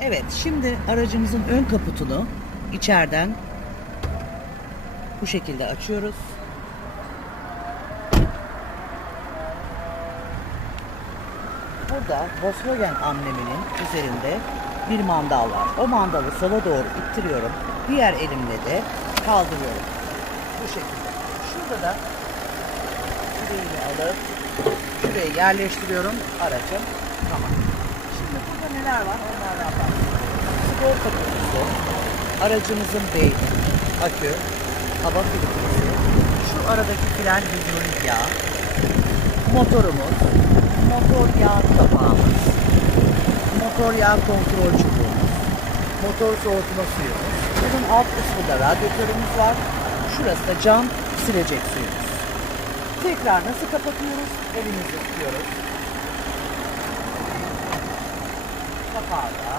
Evet, şimdi aracımızın ön kaputunu içeriden bu şekilde açıyoruz. Burada Volkswagen ambleminin üzerinde bir mandal var. O mandalı sola doğru ittiriyorum. Diğer elimle de kaldırıyorum. Bu şekilde. Şurada da küreğimi alıp şuraya yerleştiriyorum aracım. Tamam. Şimdi burada neler var onlardan bahsedeyim. Sigorta kutusu, aracımızın beyni, akü, hava filtresi, şu aradaki fren hidrolik yağ, motorumuz, motor yağ kapağımız, motor yağ kontrol çubuğumuz, motor soğutma suyumuz. Bunun alt kısmında radyatörümüz var. Şurası da cam silecek suyumuz. Tekrar nasıl kapatıyoruz? Elimizi tutuyoruz. Kapağı da